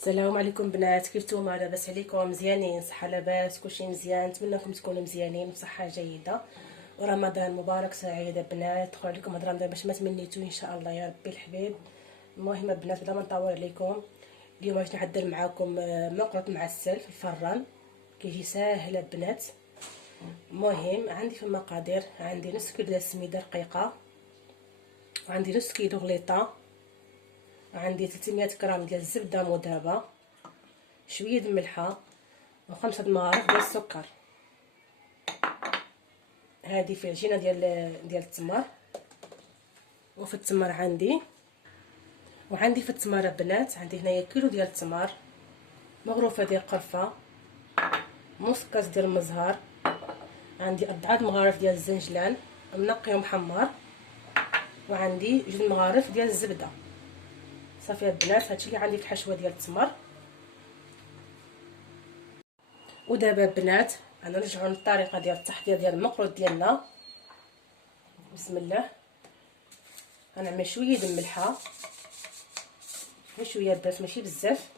السلام عليكم بنات، كيف نتوما؟ لاباس عليكم؟ مزيانين؟ صحه لاباس؟ كلشي مزيان؟ نتمنىكم تكونوا مزيانين بصحه جيده ورمضان مبارك سعيد. بنات دخل عليكم هضره باش ما تمنيتو ان شاء الله يا ربي الحبيب. المهم بنات بلا ما نطول عليكم، اليوم باش نحضر معاكم مقرط معسل في الفران، كيجي ساهل بنات. المهم عندي في المقادير، عندي نص كيلو ديال السميده رقيقه، وعندي نص كيلو غليطه، وعندي 300 غرام ديال الزبده مذابه، شويه الملحه، و5 مغارف ديال السكر. هذه في عجينه ديال التمر. وفي التمر وعندي في التمر بنات، عندي هنايا كيلو ديال التمر، مغروفه ديال قرفه، مسكس ديال المزهر، عندي 4 مغارف ديال الزنجلان منقي ومحمر، وعندي 2 مغارف ديال الزبده. صافي البنات، هادشي اللي عندي في الحشوه ديال التمر. ودابا البنات غنرجعوا للطريقه ديال التحضير ديال المقروط ديالنا. بسم الله. غنعمل شويه د الملحه، غير شويه البنات ماشي بزاف.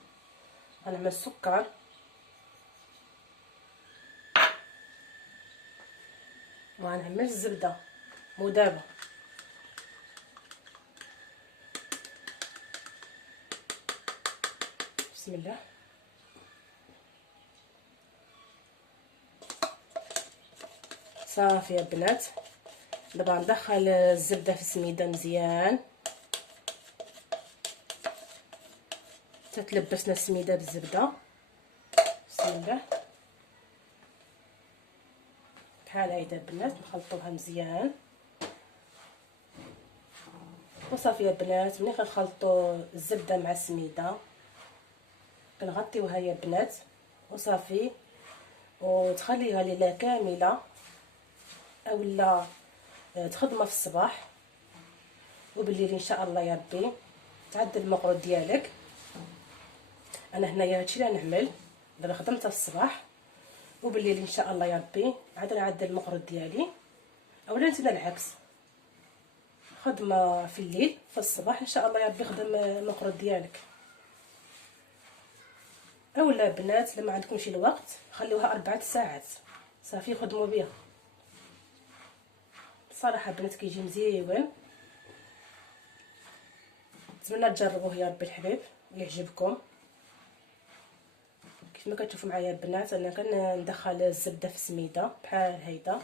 غنعمل السكر، وغنعمل الزبده مذابه. بسم الله. صافي يا بنات، دابا ندخل الزبده في السميده مزيان تتلبسنا السميده بالزبده. بسم الله. بحال هيدا البنات نخلطوها مزيان. وصافي يا بنات، ملي كنخلطوا الزبده مع السميده كنغطيوها يا بنات وصافي، وتخليها ليله كامله اولا تخدمها في الصباح، وبالليل ان شاء الله يا ربي تعدل المقروط ديالك. انا هنايا هادشي اللي غنعمل دابا، خدمتها في الصباح وبالليل ان شاء الله يا ربي عاد نعدل المقروط ديالي، اولا نتينا العكس، خدمه في الليل في الصباح ان شاء الله يا ربي خدم المقروط ديالك. اولا بنات لما عندكمش الوقت خليوها 4 ساعات صافي خدموا بها. بصراحه بنات كيجي مزيون، نتمنى تجربوه يا ربي الحبيب ويعجبكم. كيف ما كتشوفوا معايا البنات، انا كندخل الزبده في السميده بحال هيدا.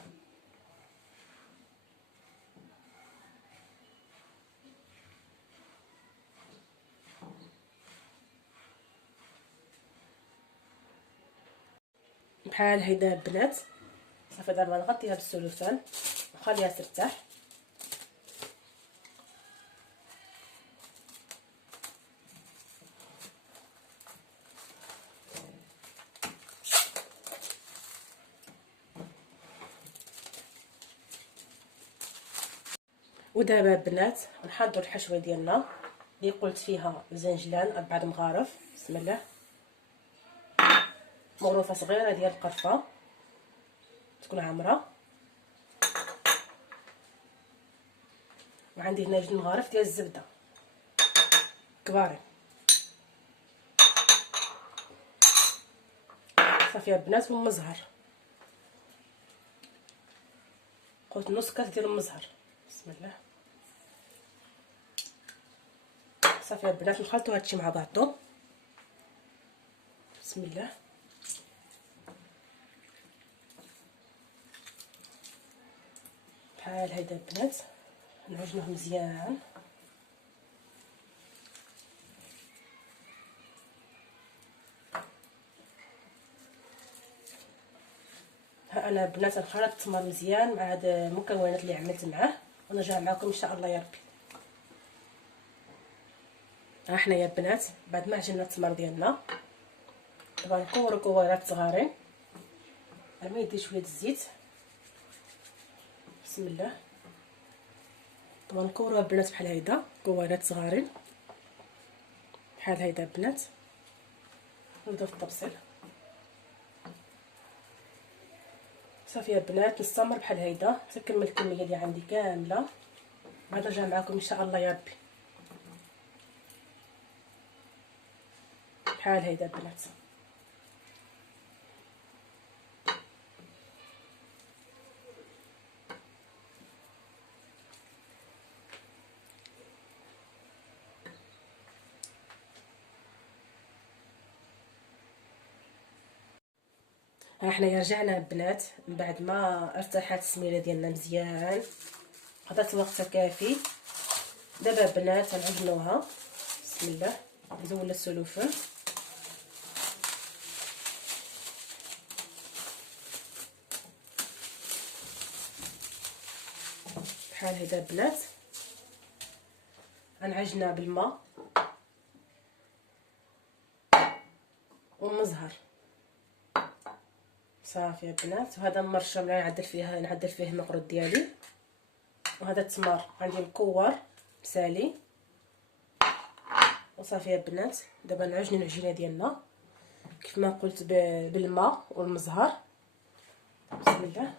بحال هيدا البنات. صافي دابا نغطيها بالسلوفان ونخليها ترتاح. ودابا البنات نحضر الحشوه ديالنا اللي قلت فيها زنجلان 4 مغارف. بسم الله. مغروفه صغيره ديال القرفه تكون عامره، وعندي هنا 2 مغارف ديال الزبده كبارين. صافي البنات. والمزهر قلت نص كاس ديال المزهر. بسم الله. صافي البنات نخلطوا هادشي مع بعضو. بسم الله. بحال هيدا البنات نعجنوه مزيان. ها انا البنات نخلط التمر مزيان مع هاد المكونات اللي عملت معاه، ونرجع معكم ان شاء الله يا ربي. ها حنايا البنات بعد ما عجننا التمر ديالنا، دابا نكورو كويرات صغارين، رمي يدي شويه الزيت. بسم الله. دابا نكوروها البنات بحال هيدا كويرات صغارين بحال هيدا البنات. نبداو في التبصيل. صافي البنات نستمر بحال هيدا حتى نكمل الكميه اللي عندي كامله، بعد نرجع معكم ان شاء الله يا ربي. بحال هيدا البنات. ها حنايا رجعنا البنات من بعد ما ارتاحت السميله ديالنا مزيان، خدات وقت كافي. دابا البنات غنعجنوها. بسم الله. نزول السلوفان. بحال هيدا البنات. غنعجنها بالماء والمزهر صافي البنات. وهذا المرشم اللي نعدل فيه المقرود ديالي. وهذا التمر عندي مكور مسالي وصافي البنات. دابا نعجنوا العجينه ديالنا كيف ما قلت بالماء والمزهر. بسم الله.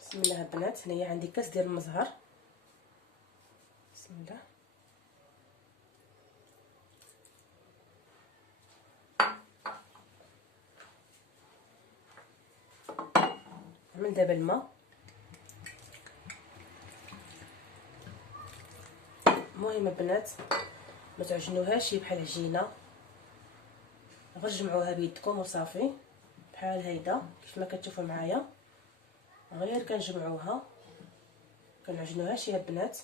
بسم الله البنات. هنايا عندي كاس ديال المزهر. بسم الله. نعمل دابا الماء. المهم البنات ما تعجنوهاش بحال العجينه، غير جمعوها بيدكم وصافي بحال هيدا كيف ما كتشوفوا معايا. غير كنجمعوها كنعجنوهاش يا البنات.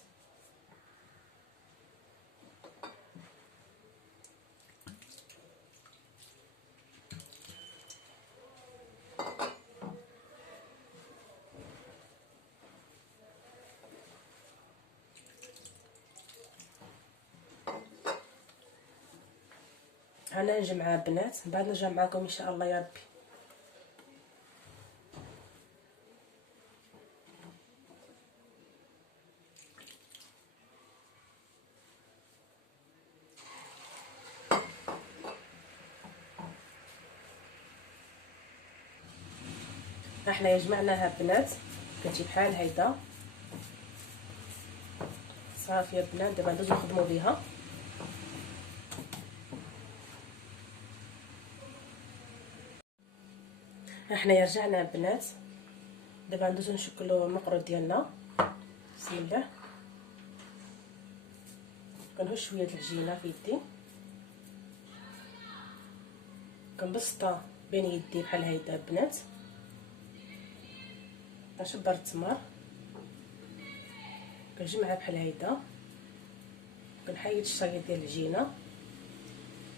انا نجمعها البنات بعد نرجع معكم ان شاء الله يا ربي. احنا جمعناها البنات كتجي بحال هيدا صافي يا البنات. دابا ندوزو نخدمو بها. احنا رجعنا البنات. دابا ندوزو نشكلو المقرود ديالنا. بسم الله. كنهز شويه العجينه في يدي، كنبسطها بين يدي بحال هيدا البنات. كنشبر التمر كنجمعها بحال هيدا، كنحيد الشريط ديال العجينه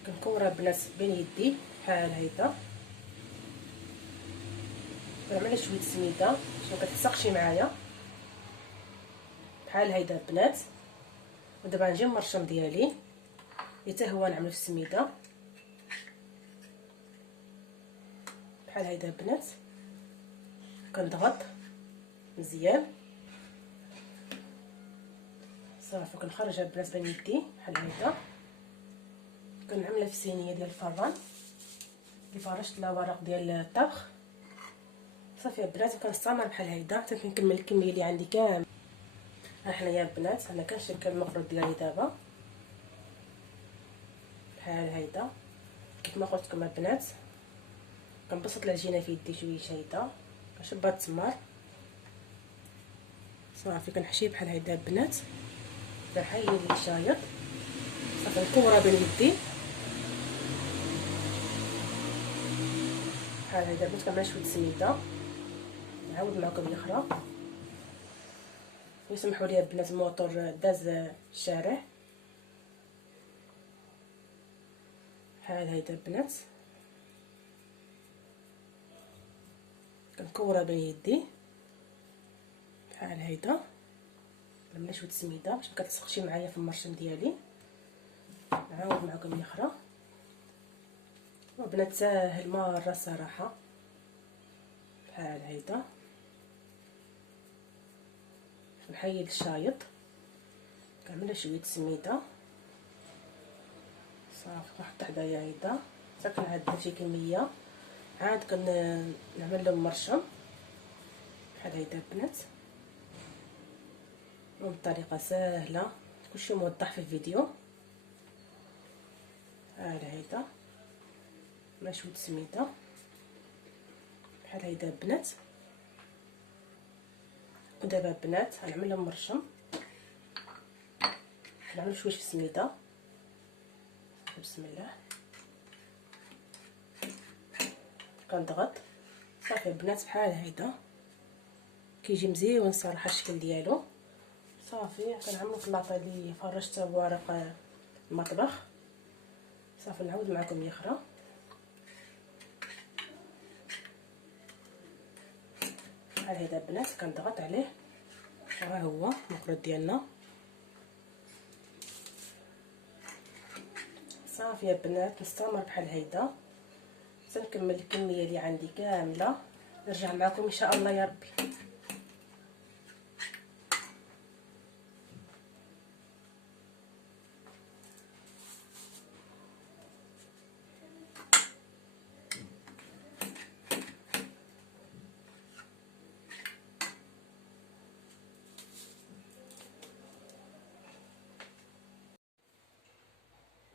كنكورها البنات بين يدي بحال هيدا. كنعمل شويه سميده باش ما كتلصقش معايا بحال هيدا البنات. ودابا نجي المرشم ديالي حتى هو نعملو في السميده بحال هيدا البنات. كنضغط مزيان صافي. كنخرجها البنات بين يدي بحال هيدا. كنعملها في الصينيه ديال الفران اللي فرشت لها ورق ديال الطبخ صافي البنات. كنستعمل بحال هيدا حتى كنكمل الكميه اللي عندي كامل. احنا يا البنات انا كنشكل المقرود ديالي دابا بحال هيدا كيف ما قلت لكم البنات. كنبسط العجينه في يدي شويه هيدا، كنشبر التمر صافي. كنحشيه بحال هيدا البنات. كنحيد الشايط صافي نكورها بين يدي بحال هيدا البنات. كنعمل شويه سميده نعاود معكم الاخرى. ويسمحوا لي البنات الموطور داز الشارع بحال هيدا البنات. كنكورها بين يدي بحال هيدا. نعمل شويه سميده باش مكتلصقش معايا في المرشم ديالي. نعاود معكم الاخرى. وبنات ساهل مره صراحه بحال هيدا. نحيد الشايط، كنعمل شويه سميده صافي. كنحط حدايا هيدا حتى كنعدل شي كميه، عاد كنعمل لهم مرشم بحال هيدا البنات. بطريقه سهله كلشي موضح في الفيديو. ها هيدا مع شويه سميده بحال هيدا البنات. ودابا البنات غنعمل لهم مرشم، نعمل شويه سميده. بسم الله كنضغط صافي البنات بحال هيدا كيجي مزيون صراحه الشكل ديالو. صافي كنعملو في لاطا اللي فرشتها بورق المطبخ. صافي نعاود معكم يخرى. بحال هيدا البنات كنضغط عليه ها هو المقرود ديالنا. صافي يا بنات نستمر بحال هيدا حتى نكمل الكميه اللي عندي كامله، نرجع معكم ان شاء الله يا ربي.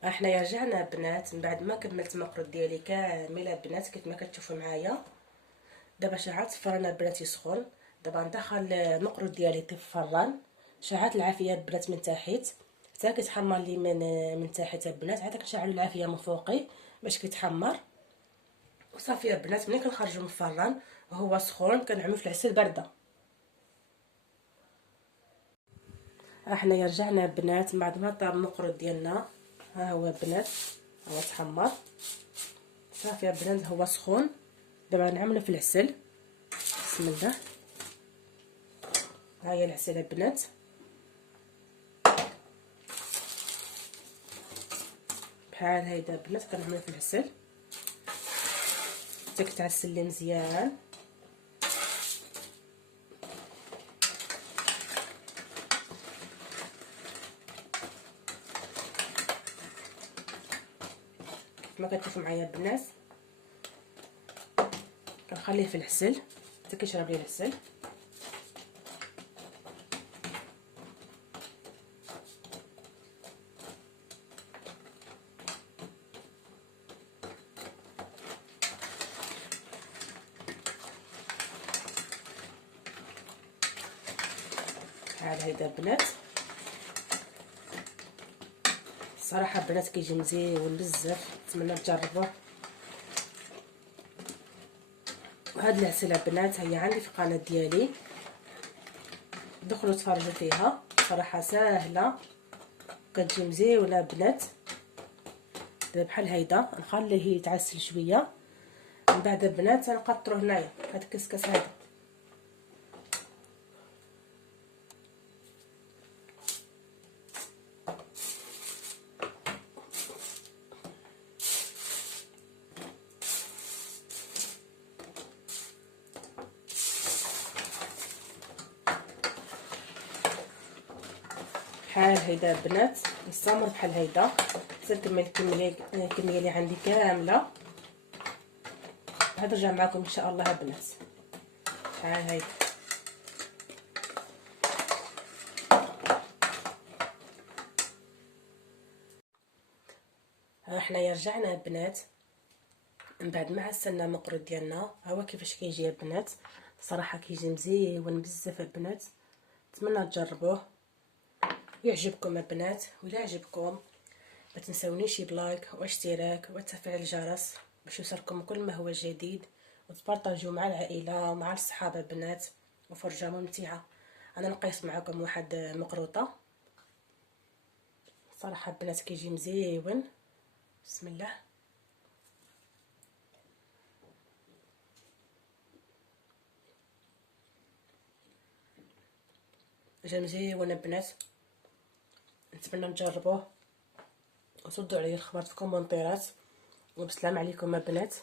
احنا رجعنا بنات من بعد ما كملت المقرود ديالي كامل البنات كيف ما كتشوفوا معايا. دابا شعلت الفران البنات يسخن. دابا ندخل المقرود ديالي في الفران. شعلت العافيه البنات من تحت حتى كيتحمر لي من تحت البنات، عاد كنشعلوا العافيه من فوقي باش كيتحمر. وصافي البنات ملي كنخرجوا من الفران وهو سخون كنعملو في العسل بارده. احنا رجعنا البنات بعد ما طاب المقرود ديالنا. ها هو البنات هو تحمر صافي البنات هو سخون. دابا نعملو في العسل. بسم الله. ها هي العسل البنات. بحال هيدا البنات كنعملو في العسل حتى كتعسل لي مزيان. كما كتشوفوا معايا البنات كنخليه في العسل حتى كيشرب ليه العسل. بحال هيدا البنات الصراحه البنات كيجي مزيون بزاف، نتمنى تجربوه. وهاد العسل البنات هي عندي في القناه ديالي، دخلوا تفرجوا فيها صراحه ساهله كتجي مزيونه البنات. دابا بحال هيدا نخليه يتعسل شويه من بعد البنات نقطرو هنايا هاد الكسكس هذا. بحال هيدا البنات نستمر بحال هيدا حتى نكمل الكميه اللي عندي كامله. عاد نرجع معكم ان شاء الله البنات. بحال هيدا احنا رجعنا البنات من بعد ما عسلنا المقرود ديالنا. ها هو كيفاش كيجي البنات، صراحه كيجي مزيون بزاف البنات. نتمنى تجربوه ويعجبكم البنات. ولا عجبكم ما تنسونيش بلايك واشتراك وتفعيل الجرس باش يوصلكم كل ما هو جديد، وتبارطاجيو مع العائله ومع الصحاب البنات وفرجه ممتعه. انا نقيس معكم واحد مقروطه صراحه البنات كيجي مزيون. بسم الله. جا مزيون البنات، نتمنى تجربوه وصدوا عليا الخبر في الكومونتيرات. وبسلام عليكم البنات.